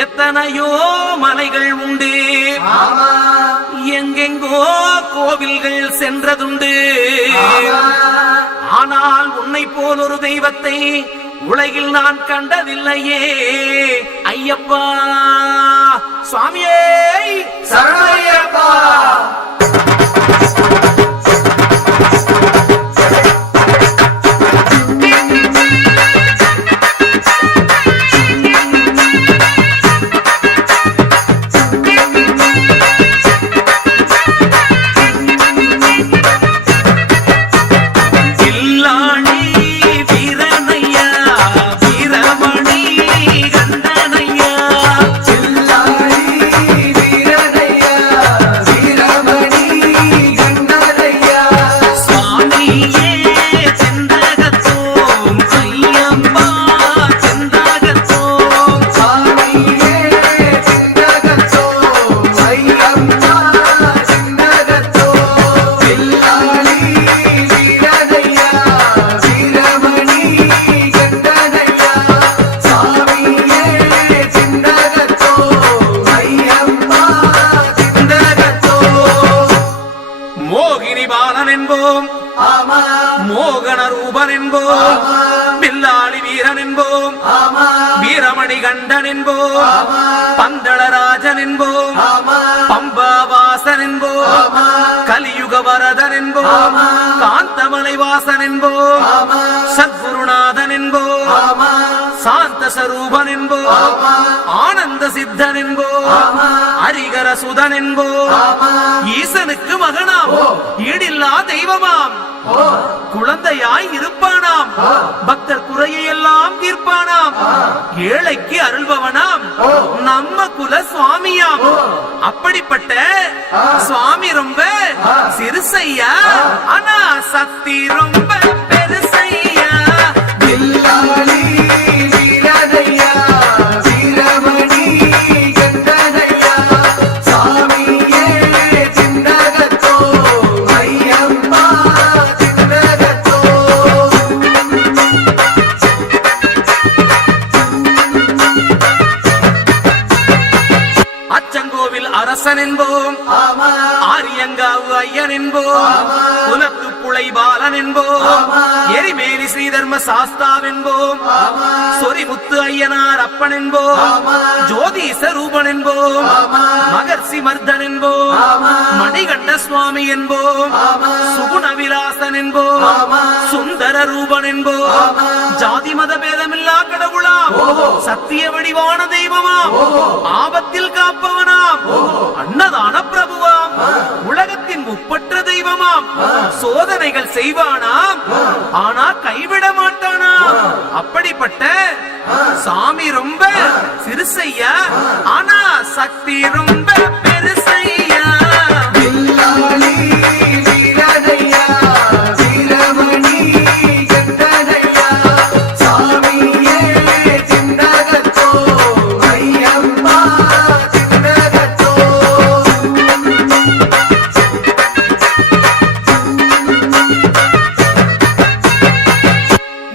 எத்தனையோ மலைகள் உண்டு, எங்கெங்கோ கோவில்கள் சென்றதுண்டு. ஆனால் உன்னை போல் ஒரு தெய்வத்தை உலகில் நான் கண்டதில்லையே ஐயப்பா. சுவாமியே சரணமையப்பா. மோகன ரூபன் என்போம், பில்லாளி வீரன் என்போம், வீரமணி கண்டன் என்போம், பந்தளராஜன் என்போம், பம்பாவாசன் என்போம், கலியுக வரதன் என்போம், காந்தமலை வாசன் என்போம், சத்குருநாதன் என்போம், சாந்த சரூபன் என்போம், ஆனந்த சித்தன் என்போம், ஹரிகர சுதன் என்போம், ஈசனுக்கு மகனாம், ஈடில்லா தெய்வமாம், குழந்தையாய் இருப்பானாம், பக்தர் குறையை எல்லாம் தீர்ப்பானாம், ஏழைக்கு அருள்பவனாம், நம்ம குல சுவாமியாம். அப்படிப்பட்ட சுவாமி ரொம்ப சிறுசையா, ஆனா சக்தி ரொம்ப பெருசையா. அரசன் என்போம், ஆரியங்காவு ஐயன் என்போம், குலத்து புலை பாலன் என்போம், எரிமேலி ஸ்ரீதர்ம சாஸ்தாவென்போம், சொரிமுத்து ஐயனார் அப்பன் என்போம், ஜோதிச ரூபன் என்போம், மகர்ஷி மர்தன் என்போம், மணிகண்ட சுவாமி என்போம், சுகுண விலாசன் என்போம், சுந்தர ரூபன் என்போம், ஜாதி மத பேதமில்லா கடவுளாம், சத்திய வடிவான தெய்வமாம், ஆபத்தில் காப்பவனாம், அன்னதான பிரபுவாம், உலகத்தின் முப்பற்ற தெய்வமாம், சோதனைகள் செய்வானாம், ஆனா கைவிட மாட்டானாம். அப்படிப்பட்ட சாமி ரொம்ப சிறுசையா, ஆனா சக்தி ரொம்ப பெருசையா.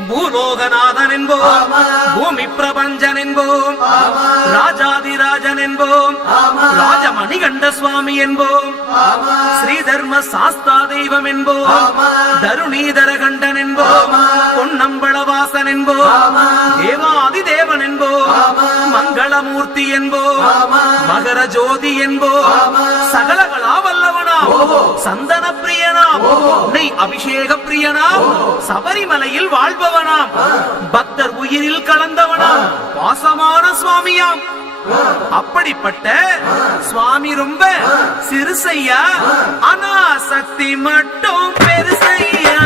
பூலோகநாதன் என்போம், பூமி பிரபஞ்சன் என்போம், ராஜாதிராஜன் என்போம், ராஜமணிகண்ட சுவாமி என்போம், ஸ்ரீதர்ம சாஸ்தா தெய்வம் என்போம், தருணீதர கண்டன் என்போம், பொன்னம்பளவாசன் என்போம், தேவாதி தேவன் என்போம், மங்களமூர்த்தி என்போம், மகர ஜோதி என்போம், சகலகலா வல்லவனாம், சந்தன பிரியனாம், நெய் அபிஷேக பிரியனாம், சபரிமலையில் வாழ்பவனாம், பக்தர் உயிரில் கலந்தவனாம், பாசமான சுவாமியாம். அப்படிப்பட்ட சுவாமி ரொம்ப சிறுசையா, ஆனா சக்தி மட்டும் பெருசையா.